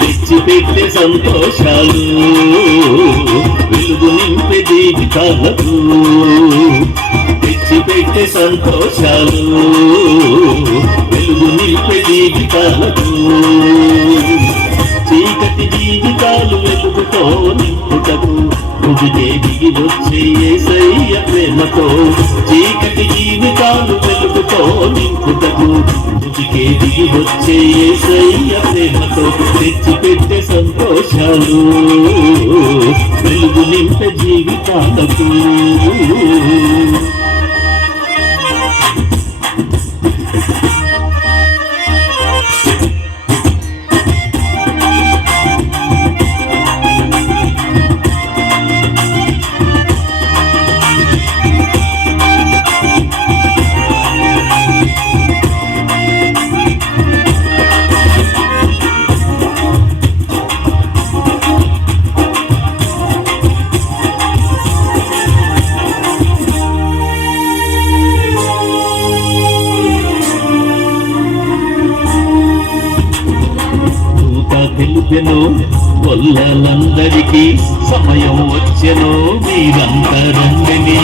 తెచ్చిపెట్టే సంతోషాలు వెలుగు నింపే జీవితాలకు, తెచ్చిపెట్టే సంతోషాలు వెలుగు నింపే జీవితాలకు, చీకటి జీవితాలు వెలుగుతో నింపుటకు భువికే దిగి వచ్చే యేసయ్య ప్రేమతో, చీకటి జీవితాలు వెలుగుతో నింపుటకు భువికే దిగి వచ్చే యేసయ్య ప్రేమతో, తెచ్చిపెట్టే సంతోషాలు వెలుగు నింపే జీవితాలకు. తెలుపెను కొల్లలందరికీ సమయం వచ్చెను మీరంతరండిని,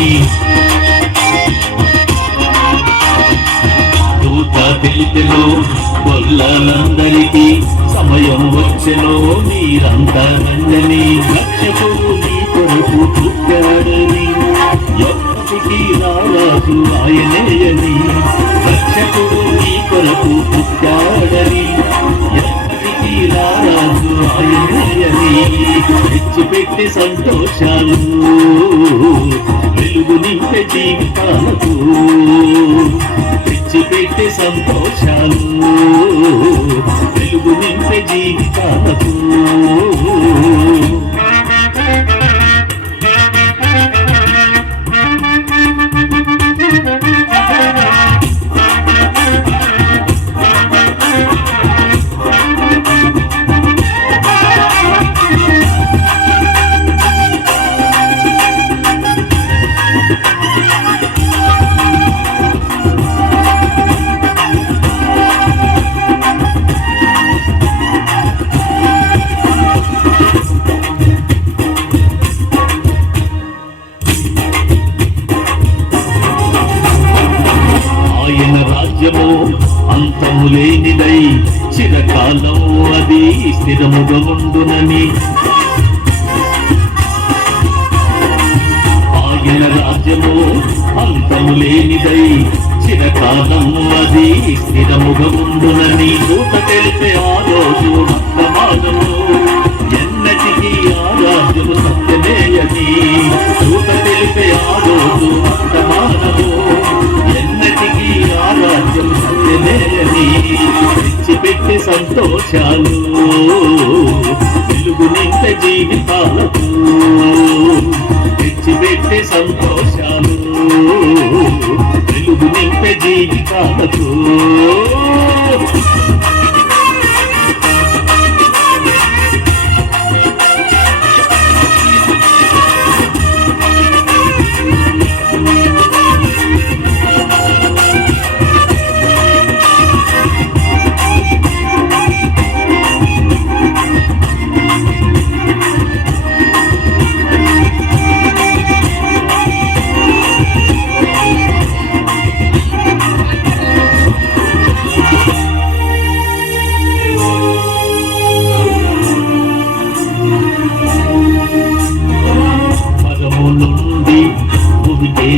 దూత తెలిపెను కొల్లలందరికీ సమయం వచ్చెను మీరంతరండిని, రక్షకుడు మీ కొరకు పుట్టాడని ఎప్పటికీ రారాజు ఆయనేయని, రక్షకుడు మీ కొరకు పుట్టాడని రారాజు ఆయనేయని, తెచ్చిపెట్టే సంతోషాలు వెలుగు నింపే జీవితాలకు, తెచ్చిపెట్టే సంతోషాలు వెలుగు నింపే జీవితాలకు. ఆయన రాజ్యము అంతము లేనిదై చిరకాలము అది స్థిరముగా ఉండునని, ఆయన రాజ్యము అంతము లేనిదై చిరకాలము అది స్థిరముగా ఉండునని, దూత తెలిపే ఆ రోజు వర్తమానము ఎన్నటికీ ఆ రాజ్యము సత్యమేయని, దూత తెలిపే ఆ రోజు వర్తమానము ఎన్నటికీ ఆ రాజ్యం సత్యమేయని, తెచ్చిపెట్టే సంతోషాలు వెలుగు నింపే జీవితాలకు, తెచ్చిపెట్టే సంతోషాలు వెలుగు నింపే జీవితాలకు.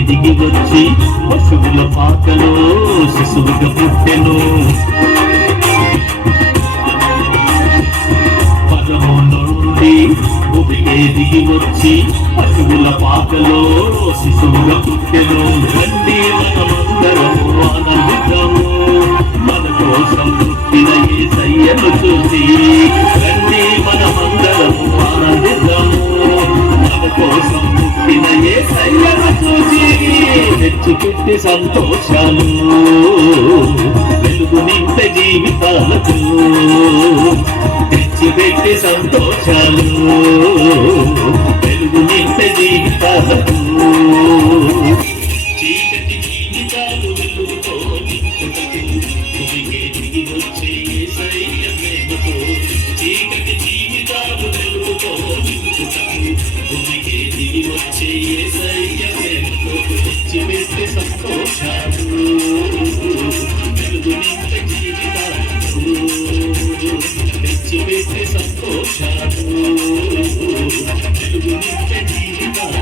దిగి వచ్చి పశువుల పాకలో శిశువుగా పుట్టెను, పరము నుండి భూమికే దిగి వచ్చి పశువుల పాకలో శిశువుగా పుట్టెను. రండి మనమందరము ఆనందిద్దాము మన కోసం పుట్టిన యేసయ్యను చూసి, రండి మనమందరము ఆనందిద్దాము మన కోసం పుట్టిన యేసయ్యను చూసి, తెచ్చిపెట్టే సంతోషాలు వెలుగు నింపే జీవితాలకు, తెచ్చిపెట్టే సంతోషాలు వెలుగు నింపే జీవితాలకు, చీకటి జీవితాలు వెలుగుతో నింపుటకు చేసే సంతోషాలు వెలుగు నింపే జీవితాలు